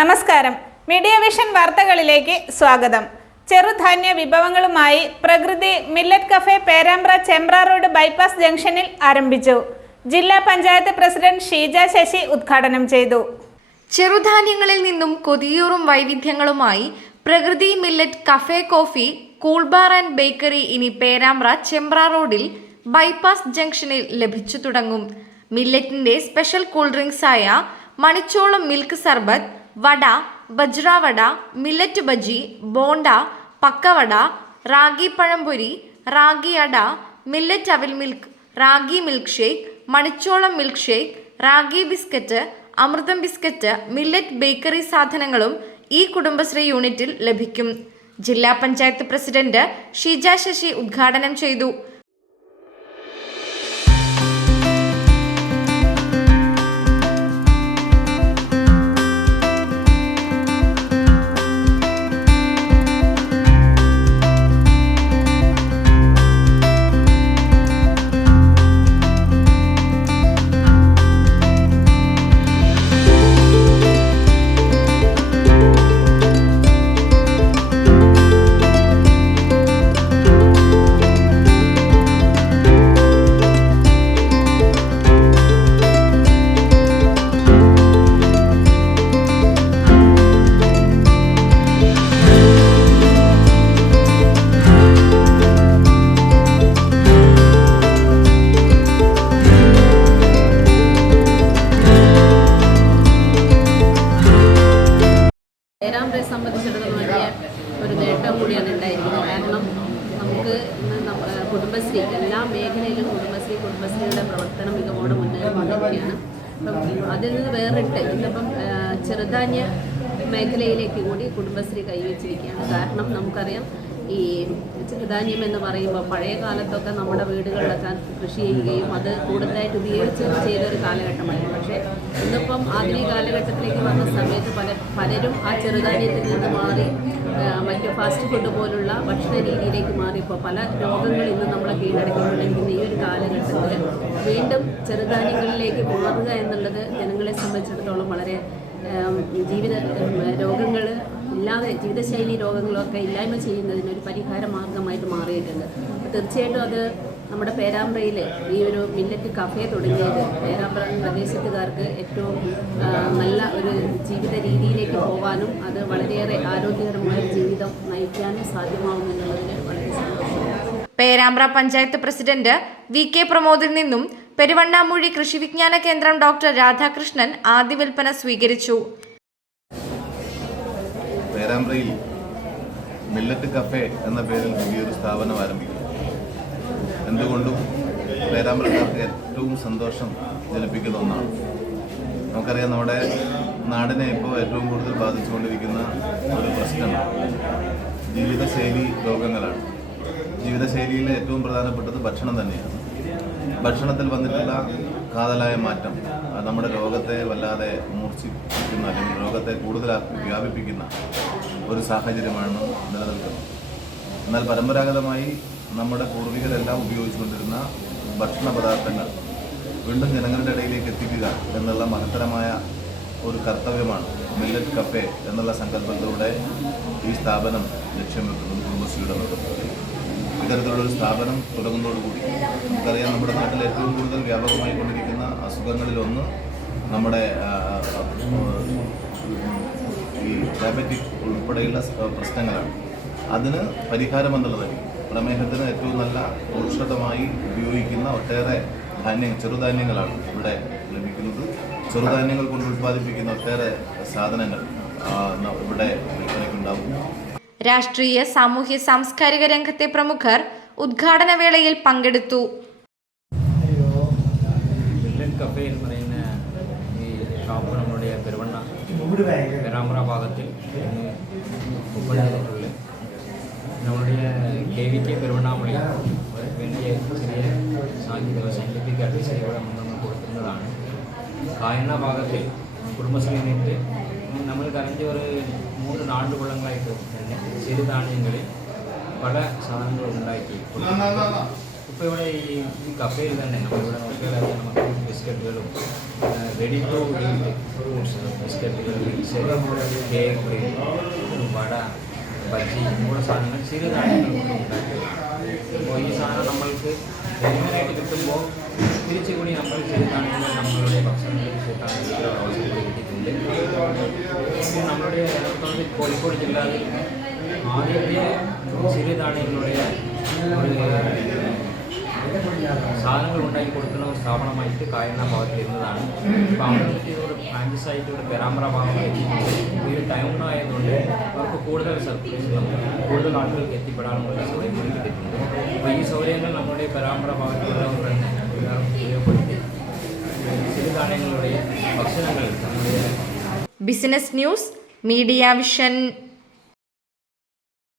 നമസ്കാരം. Media vision വാർത്തകളിലേക്ക് സ്വാഗതം. ചെറുധാന്യ വിഭവങ്ങളുമായി പ്രകൃതി millet cafe Perambra Chembra road bypass ജംഗ്ഷനിൽ ആരംഭിച്ചു. ജില്ലാ പഞ്ചായത്ത് പ്രസിഡന്റ് ഷീജ ശശി ഉദ്ഘാടനം ചെയ്തു. ചെറുധാന്യങ്ങളിൽ നിന്നും കൊതിയൂറും വൈവിധ്യങ്ങളുമായി പ്രകൃതി millet cafe coffee cool bar and bakery ഇനി പേരാമ്പ്ര ചെമ്പ്ര റോഡിൽ ബൈപ്പാസ് ജംഗ്ഷനിൽ ലഭിച്ചു തുടങ്ങും. മില്ലറ്റിന്റെ സ്പെഷ്യൽ കൂൾ ഡ്രിങ്ക്സ് ആയ മണിച്ചോളം മിൽക്ക് സർബത്ത്, വട, ബജ്രാവട, മില്ലറ്റ് ബജി, ബോണ്ട, പക്കവട, റാഗി പഴംപൊരി, റാഗി അട, മില്ലറ്റ് അവിൽ മിൽക്ക്, റാഗി മിൽക്ക് ഷേക്ക്, മണിച്ചോളം മിൽക്ക് ഷേക്ക്, റാഗി ബിസ്ക്കറ്റ്, അമൃതം ബിസ്ക്കറ്റ്, മില്ലറ്റ് ബേക്കറി സാധനങ്ങളും ഈ കുടുംബശ്രീ യൂണിറ്റിൽ ലഭിക്കും. ജില്ലാ പഞ്ചായത്ത് പ്രസിഡന്റ് ഷീജ ശശി ഉദ്ഘാടനം ചെയ്തു. പേരാമ്പ്രയെ സംബന്ധിച്ചിടത്തോളം വലിയ ഒരു നേട്ടം കൂടിയാണ് ഉണ്ടായിരിക്കുന്നത്. കാരണം നമുക്ക് ഇന്ന് കുടുംബശ്രീ എല്ലാ മേഖലയിലും കുടുംബശ്രീയുടെ പ്രവർത്തനം മികവോടെ മുന്നേറിക്കൊണ്ടിരിക്കുകയാണ്. അപ്പം അതിൽ നിന്ന് വേറിട്ട് ഇന്നിപ്പം ചെറുധാന്യ മേഖലയിലേക്ക് കൂടി കുടുംബശ്രീ കൈവച്ചിരിക്കുകയാണ്. കാരണം നമുക്കറിയാം, ഈ ചെറുധാന്യം എന്ന് പറയുമ്പോൾ പഴയ കാലത്തൊക്കെ നമ്മുടെ വീടുകളിലൊക്കെ കൃഷി ചെയ്യുകയും അത് കൂടുതലായിട്ട് ഉപയോഗിച്ച് ചെയ്തൊരു കാലഘട്ടമായിരുന്നു. പക്ഷേ ഇന്നിപ്പം ആധുനിക കാലഘട്ടത്തിലേക്ക് വന്ന സമയത്ത് പലരും ആ ചെറുധാന്യത്തിൽ നിന്ന് മാറി മറ്റ് ഫാസ്റ്റ് ഫുഡ് പോലുള്ള ഭക്ഷണ രീതിയിലേക്ക് മാറിയപ്പോൾ പല രോഗങ്ങൾ ഇന്ന് നമ്മളെ കീഴടക്കിക്കൊണ്ടിരിക്കുന്ന ഈ ഒരു കാലഘട്ടത്തിൽ വീണ്ടും ചെറുധാന്യങ്ങളിലേക്ക് മാറുക എന്നുള്ളത് ജനങ്ങളെ സംബന്ധിച്ചിടത്തോളം വളരെ രോഗങ്ങൾ ഇല്ലാതെ ജീവിതശൈലി രോഗങ്ങളൊക്കെ ഇല്ലായ്മ ചെയ്യുന്നതിനൊരു പരിഹാര മാർഗമായിട്ട് മാറിയിട്ടുണ്ട്. തീർച്ചയായിട്ടും അത് നമ്മുടെ പേരാമ്പ്രയിൽ ഈ ഒരു മില്ലറ്റ് കഫേ തുടങ്ങിയത് പേരാമ്പ്ര പ്രദേശത്തുകാർക്ക് ഏറ്റവും നല്ല ഒരു ജീവിത രീതിയിലേക്ക് പോകാനും അത് വളരെയേറെ ആരോഗ്യകരമായ ജീവിതം നയിക്കാനും സാധ്യമാവുമെന്നുള്ളതിന് വളരെ സന്തോഷമാണ്. പേരാമ്പ്ര പഞ്ചായത്ത് പ്രസിഡന്റ് വി.കെ. പ്രമോദിൽ നിന്നും പെരുവണ്ണാമൂഴി കൃഷി വിജ്ഞാന കേന്ദ്രം ഡോക്ടർ രാധാകൃഷ്ണൻ ആദ്യ വിൽപ്പന സ്വീകരിച്ചു. പേരാമ്പ്രയിൽ മില്ലറ്റ് കഫേ എന്ന പേരിൽ പുതിയൊരു സ്ഥാപനം ആരംഭിക്കും. എന്തുകൊണ്ടും പേരാമ്പ്രക്കാർക്ക് ഏറ്റവും സന്തോഷം ജനിപ്പിക്കുന്ന ഒന്നാണ്. നമുക്കറിയാം, നമ്മുടെ നാടിനെ ഇപ്പോൾ ഏറ്റവും കൂടുതൽ ബാധിച്ചുകൊണ്ടിരിക്കുന്ന ഒരു പ്രശ്നം ജീവിതശൈലി രോഗങ്ങളാണ്. ജീവിതശൈലിയിലെ ഏറ്റവും പ്രധാനപ്പെട്ടത് ഭക്ഷണം തന്നെയാണ്. ഭക്ഷണത്തിൽ വന്നിട്ടുള്ള കാതലായ മാറ്റം നമ്മുടെ രോഗത്തെ വല്ലാതെ മൂർച്ഛിപ്പിക്കുന്ന അല്ലെങ്കിൽ രോഗത്തെ കൂടുതലാക്കി വ്യാപിപ്പിക്കുന്ന ഒരു സാഹചര്യമാണ് നിലനിൽക്കുന്നത്. എന്നാൽ പരമ്പരാഗതമായി നമ്മുടെ പൂർവികരെല്ലാം ഉപയോഗിച്ചുകൊണ്ടിരുന്ന ഭക്ഷണ പദാർത്ഥങ്ങൾ വീണ്ടും ജനങ്ങളുടെ ഇടയിലേക്ക് എത്തിക്കുക എന്നുള്ള മഹത്തരമായ ഒരു കർത്തവ്യമാണ് മില്ലറ്റ് കഫേ എന്നുള്ള സങ്കല്പത്തിലൂടെ ഈ സ്ഥാപനം ലക്ഷ്യം വെക്കുന്നത്. കുടുംബശ്രീയുടെ നേതൃത്വത്തിൽ ഇത്തരത്തിലുള്ളൊരു സ്ഥാപനം തുടങ്ങുന്നതോടുകൂടി നമുക്കറിയാം, നമ്മുടെ നാട്ടിൽ ഏറ്റവും കൂടുതൽ വ്യാപകമായി കൊണ്ടിരിക്കുന്ന അസുഖങ്ങളിലൊന്ന് നമ്മുടെ ഈ ഡയബറ്റിക് ഉൾപ്പെടെയുള്ള പ്രശ്നങ്ങളാണ്. അതിന് പരിഹാരമെന്നുള്ളത് പ്രമേഹത്തിന് ഏറ്റവും നല്ല ഔഷധമായി ഉപയോഗിക്കുന്ന ഒട്ടേറെ ചെറുധാന്യങ്ങളാണ് ഇവിടെ ലഭിക്കുന്നത്. ചെറുധാന്യങ്ങൾ കൊണ്ട് ഉൽപ്പാദിപ്പിക്കുന്ന ഒട്ടേറെ സാധനങ്ങൾ ഇവിടെ വിൽപ്പനയ്ക്കുണ്ടാവും. രാഷ്ട്രീയ, സാമൂഹ്യ, സാംസ്കാരിക രംഗത്തെ പ്രമുഖർ ഉദ്ഘാടന വേളയിൽ പങ്കെടുത്തു. മില്ലറ്റ് കഫേ എന്ന് പറയുന്ന ഈ ഷോപ്പ് നമ്മുടെ പേരാമ്പ്ര ഭാഗത്തിൽ ഓപ്പൺ ചെയ്തിട്ടുള്ളത്. നമ്മളുடைய KVK പെരുവണ്ണാമൊഴി വലിയ ചെറിയ സയൻറ്റിഫിക് അഡ്വൈസറി ഇവിടെ നമ്മൾ കൊടുക്കുന്നതാണ്. കായണ്ണ ഭാഗത്തിൽ കുടുംബശ്രീ നേരിട്ട് നമ്മൾ കറഞ്ച് ഒരു 3-4 കൊല്ലങ്ങളായിട്ട് തന്നെ ചെറുധാന്യങ്ങളിൽ പല സാധനങ്ങളും ഉണ്ടാക്കി. ഇപ്പോൾ ഇവിടെ ഈ കഫേയിൽ തന്നെ നമ്മളിവിടെ നോക്കിയാൽ നമുക്ക് ബിസ്ക്കറ്റുകളും റെഡി ടു ഈറ്റ് ഫുഡ്സ്, ബിസ്ക്കറ്റുകൾ, മിക്സ്, കേക്ക്, വട, ബജ്ജി ഇങ്ങനെയുള്ള സാധനങ്ങൾ ചെറുതായിട്ട് ഉണ്ടാക്കി. അപ്പോൾ ഈ സാധനം നമ്മൾക്ക് റെഡിമെയ്ഡായിട്ട് കിട്ടുമ്പോൾ തിരിച്ചുകൂടി നമ്മൾ ചെറുതാണെങ്കിൽ നമ്മളുടെ ഭക്ഷണങ്ങളിൽ കൂട്ടാനുള്ള ഒരു അവസരം കൂടി കിട്ടിയിട്ടുണ്ട്. പിന്നെ നമ്മളുടെ കോഴിക്കോട് ജില്ലയിൽ ആദ്യത്തെ ചെറുതാണികളുടെ സാധനങ്ങൾ ഉണ്ടാക്കി കൊടുക്കുന്ന ഒരു സ്ഥാപനമായിട്ട് കായണ്ണ ഭാഗത്ത് ഇരുന്നതാണ്. ഇപ്പോൾ അവിടെ ഒരു ഫ്രാഞ്ചൈസായിട്ട് ഇവിടെ പെരാമ്പ്ര ഭാഗത്ത് എത്തിയിട്ടുണ്ട്. ഈ ഒരു ടൈം ആയതുകൊണ്ട് അവർക്ക് കൂടുതൽ സർപ്രൈസുകൾ കൂടുതൽ ആളുകൾക്ക് എത്തിപ്പെടാനുള്ള സൗകര്യങ്ങൾ കിട്ടിയിട്ടുണ്ട്. അപ്പോൾ ഈ സൗകര്യങ്ങൾ നമ്മുടെ പെരാമ്പ്ര ഭാഗത്തുള്ളവർ തന്നെ ഉപയോഗപ്പെടുത്തി ചെറുതാണികളുടെ ഭക്ഷണങ്ങൾ നമ്മുടെ ബിസിനസ് ന്യൂസ്, മീഡിയ വിഷൻ.